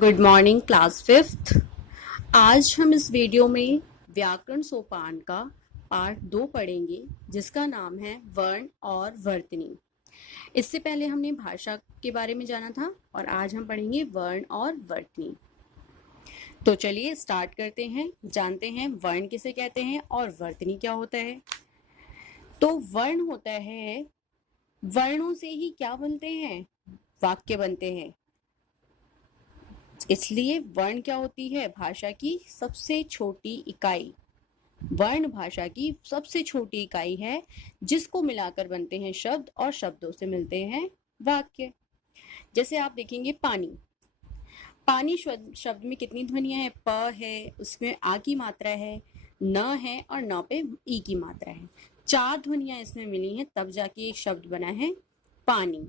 Good morning class fifth. आज हम इस वीडियो में व्याकरण सोपान का पार्ट 2 पढ़ेंगे जिसका नाम है वर्ण और वर्तनी। इससे पहले हमने भाषा के बारे में जाना था और आज हम पढ़ेंगे वर्ण और वर्तनी। तो चलिए स्टार्ट करते हैं, जानते हैं वर्ण किसे कहते हैं और वर्तनी क्या होता है। तो वर्ण होता है, वर्णों से ही क्या बनते हैं, वाक्य बनते हैं। इसलिए वर्ण क्या होती है, भाषा की सबसे छोटी इकाई। वर्ण भाषा की सबसे छोटी इकाई है जिसको मिलाकर बनते हैं शब्द और शब्दों से मिलते हैं वाक्य। जैसे आप देखेंगे पानी, पानी शब्द में कितनी ध्वनियां हैं, प है, उसमें आ की मात्रा है, न है और न पे ई की मात्रा है। 4 ध्वनियां इसमें मिली हैं तब जाके एक शब्द बना है पानी।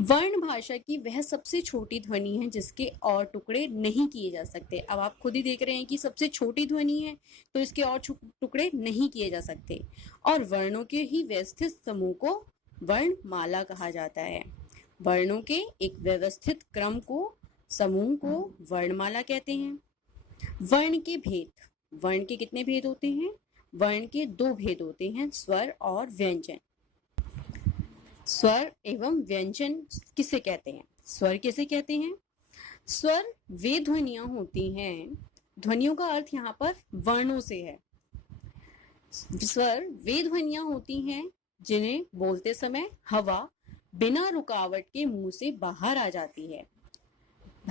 वर्ण भाषा की वह सबसे छोटी ध्वनि है जिसके और टुकड़े नहीं किए जा सकते। अब आप खुद ही देख रहे हैं कि सबसे छोटी ध्वनि है तो इसके और टुकड़े नहीं किए जा सकते। और वर्णों के ही व्यवस्थित समूह को वर्णमाला कहा जाता है। वर्णों के एक व्यवस्थित क्रम को, समूह को वर्णमाला कहते हैं। वर्ण के भेद, वर्ण के कितने भेद होते हैं? वर्ण के 2 भेद होते हैं, स्वर और व्यंजन। स्वर एवं व्यंजन किसे कहते हैं? स्वर किसे कहते हैं? स्वर वे ध्वनियां होती हैं, ध्वनियों का अर्थ यहाँ पर वर्णों से है। स्वर वे ध्वनियां होती हैं जिन्हें बोलते समय हवा बिना रुकावट के मुंह से बाहर आ जाती है।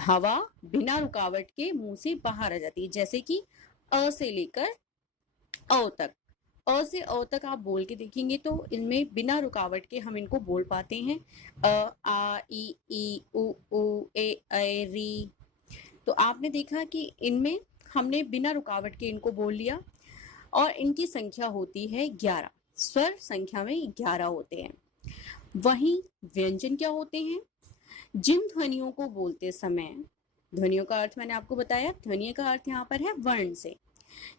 हवा बिना रुकावट के मुंह से बाहर आ जाती है। जैसे कि अ से लेकर अ तक, अ से अ तक आप बोल के देखेंगे तो इनमें बिना रुकावट के हम इनको बोल पाते हैं। अ, आ, ई, उ, ए, री। तो आपने देखा कि इनमें हमने बिना रुकावट के इनको बोल लिया और इनकी संख्या होती है 11। स्वर संख्या में 11 होते हैं। वहीं व्यंजन क्या होते हैं? जिन ध्वनियों को बोलते समय, ध्वनियों का अर्थ मैंने आपको बताया, ध्वनि का अर्थ यहाँ पर है वर्ण से।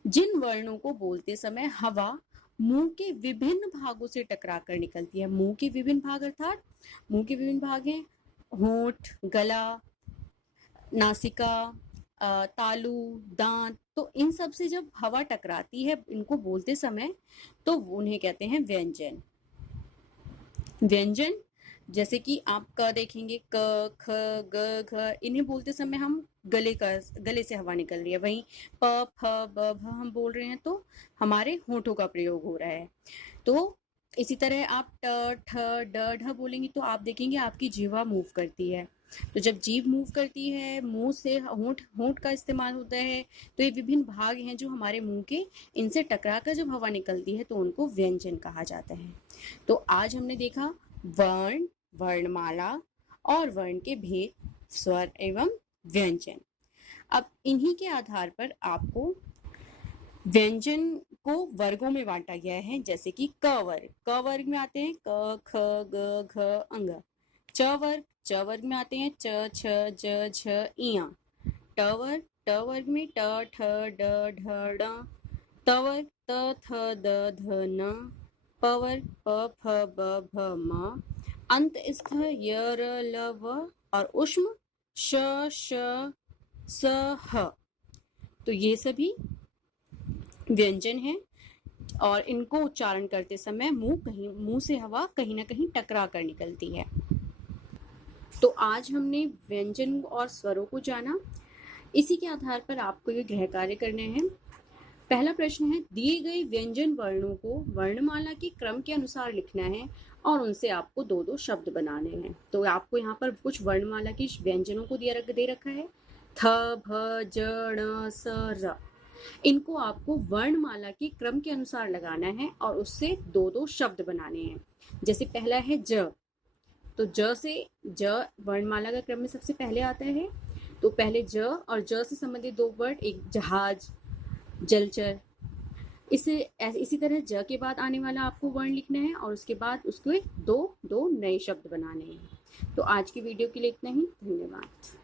जिन वर्णों को बोलते समय हवा मुंह के विभिन्न भागों से टकरा कर निकलती है। मुंह के विभिन्न भाग अर्थात मुंह के विभिन्न भाग हैं होंठ, गला, नासिका, तालु, दांत। तो इन सब से जब हवा टकराती है इनको बोलते समय तो उन्हें कहते हैं व्यंजन। व्यंजन जैसे कि आप क देखेंगे, क, ख, ग, घ, इन्हें बोलते समय हम गले से हवा निकल रही है। वहीं प, फ, ब, भ हम बोल रहे हैं तो हमारे होठों का प्रयोग हो रहा है। तो इसी तरह आप ट, ठ, ड, ढ बोलेंगे तो आप देखेंगे आपकी जीवा मूव करती है। तो जब जीभ मूव करती है, मुंह से होंठ का इस्तेमाल होता है, तो ये विभिन्न भाग हैं जो हमारे मुंह के, इनसे टकराकर जब हवा निकलती है तो उनको व्यंजन कहा जाता है। तो आज हमने देखा वर्ण, वर्णमाला और वर्ण के भेद, स्वर एवं व्यंजन। अब इन्हीं के आधार पर आपको व्यंजन को वर्गों में बांटा गया है। जैसे कि क वर्ग, क वर्ग में आते हैं क, ख, ग, घ, अंग। च वर्ग में आते हैं च, छ, ज, झ, इया। ट वर्ग में ट, ठ, ड, ढ, ड। त वर्ग त, थ, द, ध, न। प वर्ग प, फ, ब, भ, म। अंत स्थ य, र, ल, व और उष्म श, श, स, ह। तो ये सभी व्यंजन हैं और इनको उच्चारण करते समय मुंह से हवा कहीं ना कहीं टकरा कर निकलती है। तो आज हमने व्यंजन और स्वरों को जाना। इसी के आधार पर आपको ये गृह कार्य करने हैं। पहला प्रश्न है, दिए गए व्यंजन वर्णों को वर्णमाला के क्रम के अनुसार लिखना है और उनसे आपको 2-2 शब्द बनाने हैं। तो आपको यहाँ पर कुछ वर्णमाला के व्यंजनों को दे रखा है, थ, भ, ज, ण, स, र। इनको आपको वर्णमाला के क्रम के अनुसार लगाना है और उससे 2-2 शब्द बनाने हैं। जैसे पहला है ज, तो ज वर्णमाला का क्रम में सबसे पहले आता है। तो पहले ज और ज से संबंधित 2 वर्ड, एक जहाज, जलचर। इसी तरह ज के बाद आने वाला आपको वर्ण लिखना है और उसके बाद उसके 2 नए शब्द बनाने हैं। तो आज की वीडियो के लिए इतना ही। धन्यवाद।